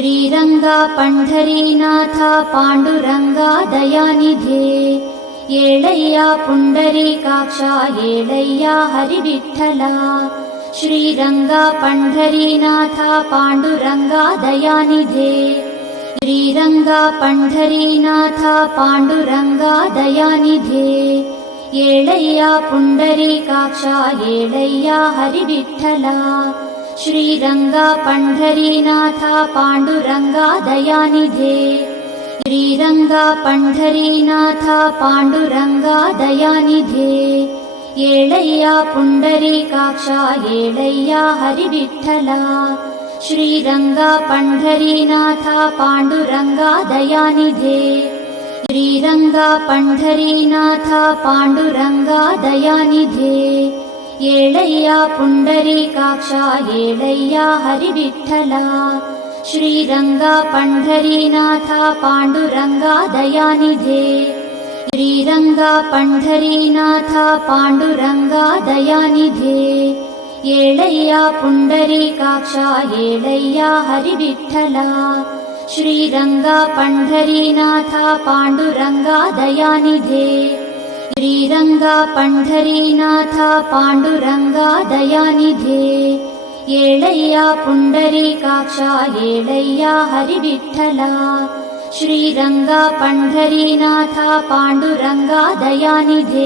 Sriranga Pandharinatha Panduranga दयानिधे येळय्या Pundarikaksha येळय्या हरिविठ्ठला। Sriranga Pandharinatha Panduranga दयानिधे Sriranga Pandharinatha Panduranga दयानिधे येळय्या Pundarikaksha येळय्या हरिविठ्ठला। Sriranga Pandharinatha Panduranga दयानिधे Sriranga Pandharinatha Panduranga दयानिधे येळय्या Pundarikaksha येळय्या हरिविठ्ठला। Sriranga Pandharinatha Panduranga दयानिधे Sriranga Pandharinatha Panduranga दयानिधे येळय्या Pundarikaksha येळय्या हरिविठ्ठला। Sriranga Pandharinatha Panduranga दयानिधे Sriranga Pandharinatha Panduranga दयानिधे येळय्या Pundarikaksha येळय्या हरिविठ्ठला। Sriranga Pandharinatha Panduranga दयानिधे Sriranga Pandharinatha Panduranga दयानिधे येळय्या Pundarikaksha येळय्या हरिविठ्ठला। Sriranga Pandharinatha Panduranga दयानिधे।